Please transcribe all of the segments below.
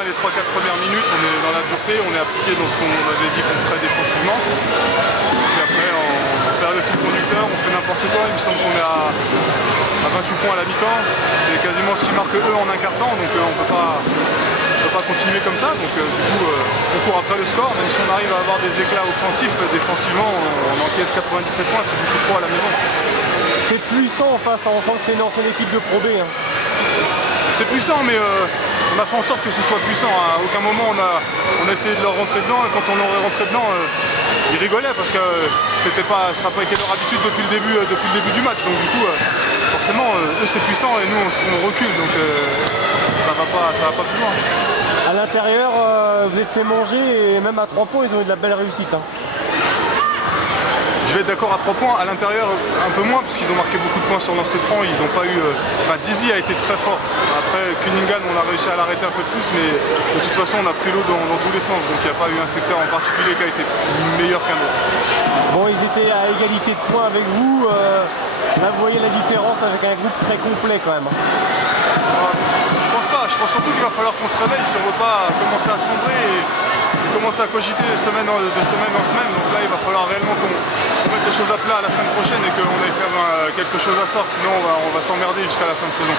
bien les 3-4 premières minutes, on est dans la dureté, on est appliqué dans ce qu'on avait dit qu'on ferait défensivement. Et après on perd le fil conducteur, on fait n'importe quoi, il me semble qu'on est à 28 points à la mi-temps, c'est quasiment ce qui marque eux en un quart temps, donc on peut pas continuer comme ça, donc du coup on court après le score, même si on arrive à avoir des éclats offensifs, défensivement on encaisse 97 points, c'est beaucoup trop à la maison. C'est puissant en face, on sent que c'est une ancienne équipe de Pro B. Hein. C'est puissant, mais on a fait en sorte que ce soit puissant. À aucun moment on a essayé de leur rentrer dedans, et quand on leur est rentré dedans, ils rigolaient parce que ça n'a pas été leur habitude depuis le début du match. Donc du coup, forcément, eux c'est puissant et nous on recule, donc ça va pas plus loin. À l'intérieur, vous êtes fait manger et même à 3 points, ils ont eu de la belle réussite. Hein. Je vais être d'accord à 3 points, à l'intérieur un peu moins puisqu'ils ont marqué beaucoup de points sur lancers francs, ils n'ont pas eu... Enfin Dizzy a été très fort, après Cunningham on a réussi à l'arrêter un peu plus, mais de toute façon on a pris l'eau dans tous les sens, donc il n'y a pas eu un secteur en particulier qui a été meilleur qu'un autre. Bon, ils étaient à égalité de points avec vous, là vous voyez la différence avec un groupe très complet quand même. Je pense surtout qu'il va falloir qu'on se réveille si on ne veut pas commencer à sombrer et commencer à cogiter de semaine en semaine, donc là il va falloir réellement qu'on mettre les choses à plat la semaine prochaine et qu'on aille faire quelque chose à sortir, sinon on va s'emmerder jusqu'à la fin de saison.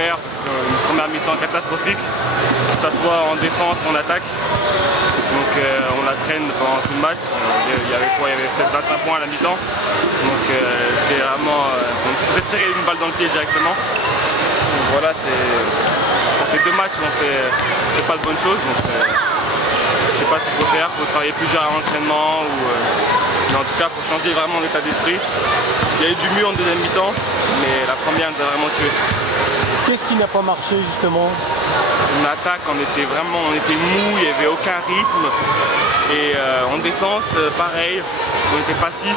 Parce qu'une première mi-temps catastrophique, que ce soit en défense ou en attaque. Donc on la traîne pendant tout le match. Il y avait peut-être 25 points à la mi-temps. Donc c'est vraiment... on s'est tiré une balle dans le pied directement. Donc voilà, ça fait 2 matchs où on fait c'est pas de bonnes choses. Donc je sais pas ce qu'il faut faire, il faut travailler plus dur à l'entraînement. Mais en tout cas, il faut changer vraiment l'état d'esprit. Il y a eu du mieux en deuxième mi-temps, mais la première nous a vraiment tué. Qu'est-ce qui n'a pas marché justement? En attaque, on était mou, il n'y avait aucun rythme. Et en défense, pareil, on était passif.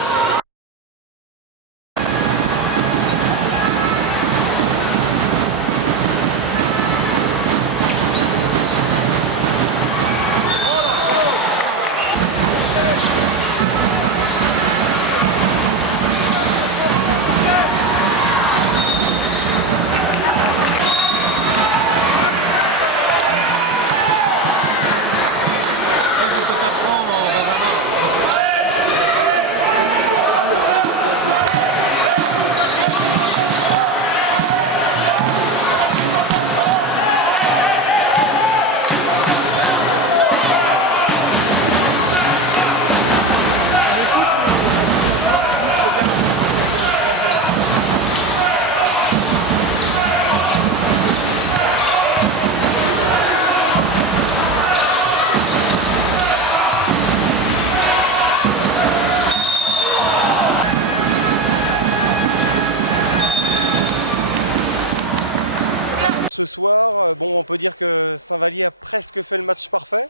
Ce soir, bon, on peut dire que Saint-Vallier a presque fait le match parfait.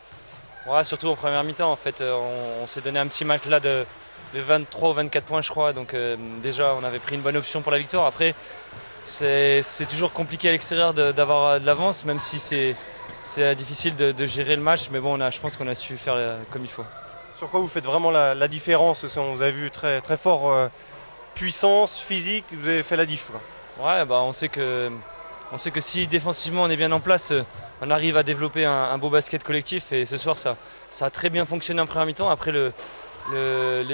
Ouais, surtout en première mi-temps, en fait, on s'est donné un petit match là de 23 ou 24 points, je crois. Donc déjà, on avait pris une bonne option pour la victoire. Après, c'est toujours compliqué à l'extérieur d'avoir de l'avance, même si c'est difficile de gérer le match. Mais bon, je pense qu'on a su faire comme il faut. Sur quoi vous faites vraiment la différence? On vous a vu très, très fort, puissance, physique, vous avez fait la diff, quoi. Ouais, bah, on sait que si défensivement on est bien en place, on arrive à développer un beau basket collectif. Et ce soir, ça a très bien fonctionné en première mi-temps. Après,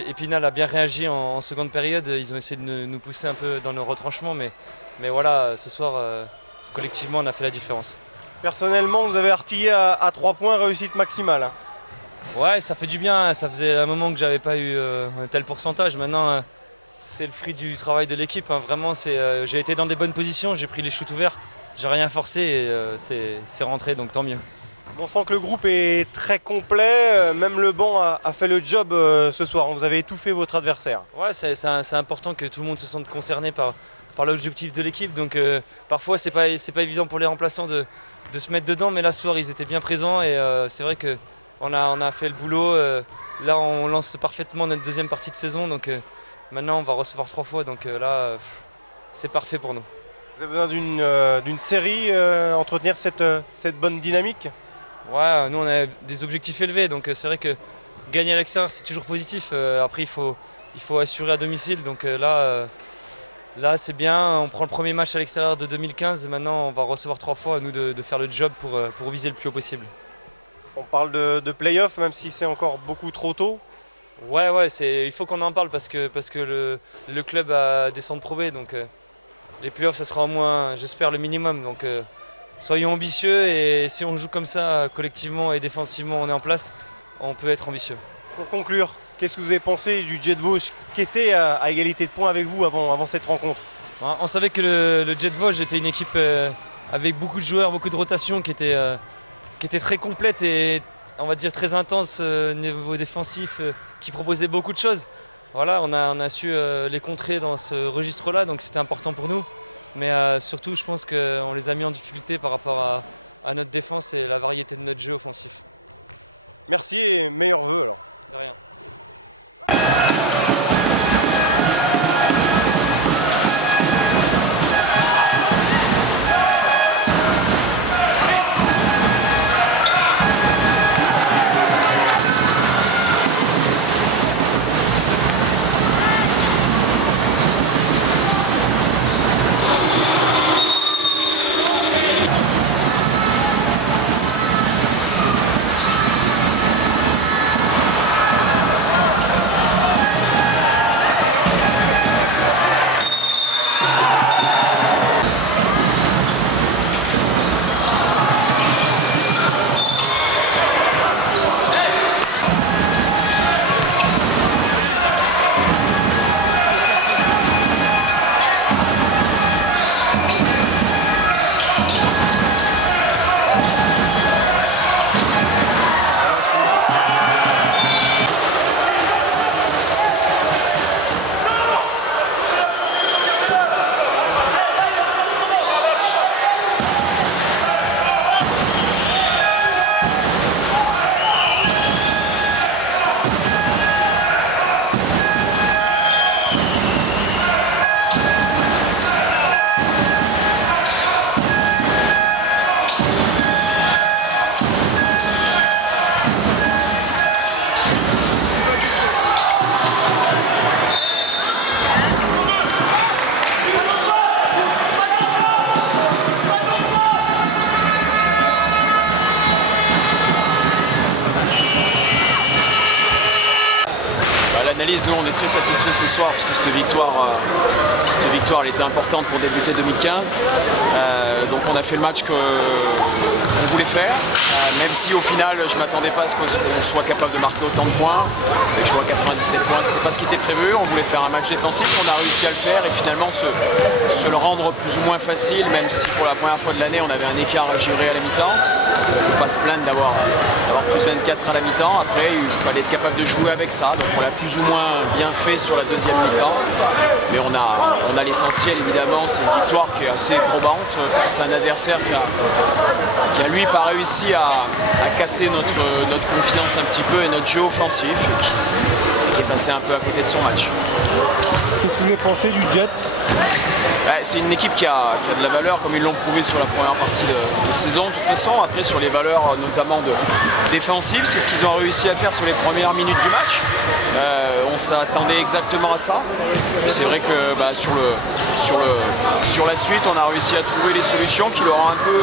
Épinal a bien réagi en seconde période. Ils ont essayé de nous pousser un peu dans nos retranchements. Mais voilà, ce soir, collectivement, on a fait la différence. Personnellement, vous avez artillé à 3 points, réussite maximale. Hein. Ouais, ça fait du bien. Ça faisait un moment que j'avais pas eu un tel pourcentage. Maintenant, c'est le fruit du travail de l'équipe. Hein. Vraiment, j'ai été dans des bonnes positions. J'ai pris les shoots ouverts. J'ai rien forcé et c'est rentré, donc tant mieux. On sent que le groupe est très complet. Même le banc a fait le job ce soir. Vous avez étouffé votre adversaire. Ouais, c'est important que tout le monde se sente concerné par par l'objectif de l'équipe. Donc parfois c'est pas évident pour les remplaçants de se mettre dedans, mais là ce soir ils étaient bien présents et c'est vrai qu'on a fait le boulot. Là on lance parfaitement notre deuxième partie de saison, donc maintenant on va recevoir 3 fois, donc là c'est parfait pour nous. Vous avez besoin d'une série, entretenir cette bonne dynamique? Ouais, nous on a des objectifs élevés, donc c'est vrai que gagner à l'extérieur c'est toujours positif. Après il faut assurer à domicile, donc là c'est bien, on prend le premier match à l'extérieur de 2015, maintenant on va recevoir 3 fois, à nous de faire le job pour viser le plus haut possible. On parle de play-off, même si c'est encore beaucoup trop tôt. Ouais, il faut qu'on en parle parce que le club a descendu Pro B, donc les playoffs ça sera au moins, j'espère, le minimum. Donc soyons ambitieux et si on joue comme ça collectivement et défensivement, on est en place, on peut être ambitieux. Pour conclure, qu'est-ce que vous avez pensé du Jet Vosges qui était à égalité de points avec vous avant cette rencontre? On savait que le Jet Vosges était une équipe avec beaucoup de joueurs, beaucoup de rotations qui était très complète et on va dire très intense au niveau défensif, qui proposait beaucoup de choses. Voilà, on a su les contrer dans ce registre-là, donc c'était important pour nous. Mais surtout, je pense qu'on les a mis en difficulté par rapport à notre défense et la variété de notre jeu offensif. Merci et meilleurs vœux alors. De rien. L'analyse, nous on est très satisfaits ce soir parce que cette victoire elle était importante pour débuter 2015. Donc on a fait le match qu'on voulait faire, même si au final je ne m'attendais pas à ce qu'on soit capable de marquer autant de points. Parce que je vois 97 points, c'était pas ce qui était prévu. On voulait faire un match défensif, on a réussi à le faire et finalement se le rendre plus ou moins facile, même si pour la première fois de l'année on avait un écart à gérer à la mi-temps. On ne peut pas se plaindre d'avoir plus 24 à la mi-temps. Après il fallait être capable de jouer avec ça. Donc on l'a plus ou moins bien fait sur la deuxième mi-temps. Mais on a l'essentiel évidemment, c'est une victoire qui est assez probante face à un adversaire qui a lui pas réussi à casser notre confiance un petit peu et notre jeu offensif et qui est passé un peu à côté de son match. Qu'est-ce que vous avez pensé du Jet? C'est une équipe qui a de la valeur comme ils l'ont prouvé sur la première partie de saison de toute façon. Après sur les valeurs notamment défensives, c'est ce qu'ils ont réussi à faire sur les premières minutes du match. On s'attendait exactement à ça. C'est vrai que sur la suite on a réussi à trouver les solutions qui leur ont un peu,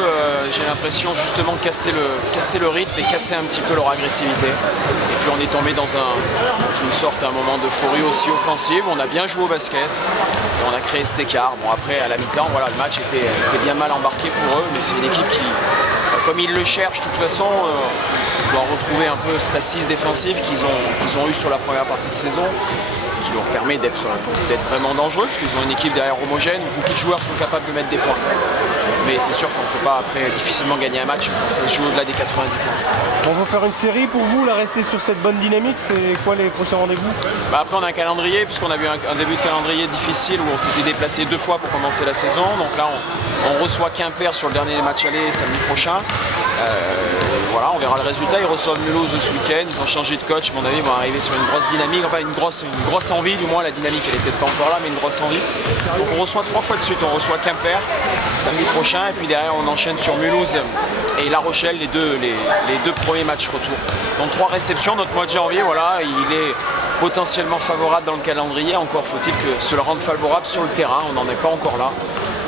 j'ai l'impression, justement cassé le rythme et cassé un petit peu leur agressivité. Et puis on est tombé dans une sorte d'un moment d'euphorie aussi offensive. On a bien joué au basket et on a créé cet écart. Bon après à la mi-temps, voilà, le match était bien mal embarqué pour eux, mais c'est une équipe qui, comme ils le cherchent de toute façon, doit retrouver un peu cette assise défensive qu'ils ont eu sur la première partie de saison, qui leur permet d'être vraiment dangereux, parce qu'ils ont une équipe derrière homogène où beaucoup de joueurs sont capables de mettre des points. Mais c'est sûr qu'on ne peut pas après difficilement gagner un match quand ça se joue au-delà des 90 points. On va faire une série pour vous, là, rester sur cette bonne dynamique. C'est quoi les prochains rendez-vous? Après on a un calendrier, puisqu'on a eu un début de calendrier difficile où on s'était déplacé 2 fois pour commencer la saison. Donc là on reçoit Quimper sur le dernier match aller samedi prochain. Voilà, on verra le résultat. Ils reçoivent Mulhouse ce week-end, ils ont changé de coach, à mon avis ils vont arriver sur une grosse dynamique, enfin une grosse envie, du moins la dynamique elle n'est peut-être pas encore là, mais une grosse envie. Donc on reçoit 3 fois de suite, on reçoit Quimper samedi prochain, et puis derrière on enchaîne sur Mulhouse et La Rochelle, les deux premiers matchs retour. Donc 3 réceptions, notre mois de janvier, voilà, il est potentiellement favorable dans le calendrier, encore faut-il que se le rende favorable sur le terrain, on n'en est pas encore là.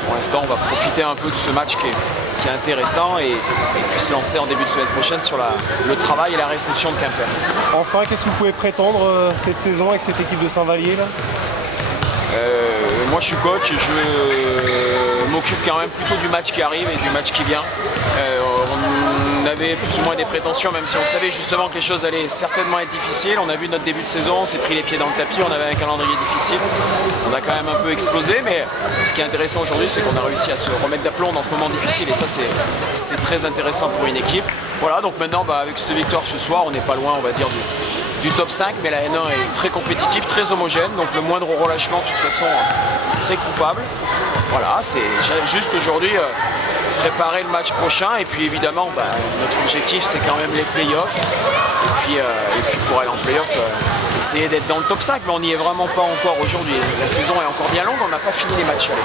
Pour l'instant, on va profiter un peu de ce match qui est intéressant et puis se lancer en début de semaine prochaine sur le travail et la réception de Quimper. Enfin, qu'est-ce que vous pouvez prétendre cette saison avec cette équipe de Saint-Vallier là? Moi je suis coach et je m'occupe quand même plutôt du match qui arrive et du match qui vient. On avait plus ou moins des prétentions, même si on savait justement que les choses allaient certainement être difficiles. On a vu notre début de saison, on s'est pris les pieds dans le tapis, on avait un calendrier difficile. On a quand même un peu explosé, mais ce qui est intéressant aujourd'hui, c'est qu'on a réussi à se remettre d'aplomb dans ce moment difficile et ça c'est très intéressant pour une équipe. Voilà, donc maintenant avec cette victoire ce soir, on n'est pas loin, on va dire, du top 5, mais la N1 est très compétitive, très homogène, donc le moindre relâchement de toute façon serait coupable. Voilà, c'est juste aujourd'hui préparer le match prochain et puis évidemment notre objectif c'est quand même les playoffs et puis pour aller en playoff essayer d'être dans le top 5, mais on n'y est vraiment pas encore aujourd'hui. La saison est encore bien longue, on n'a pas fini les matchs. Allez.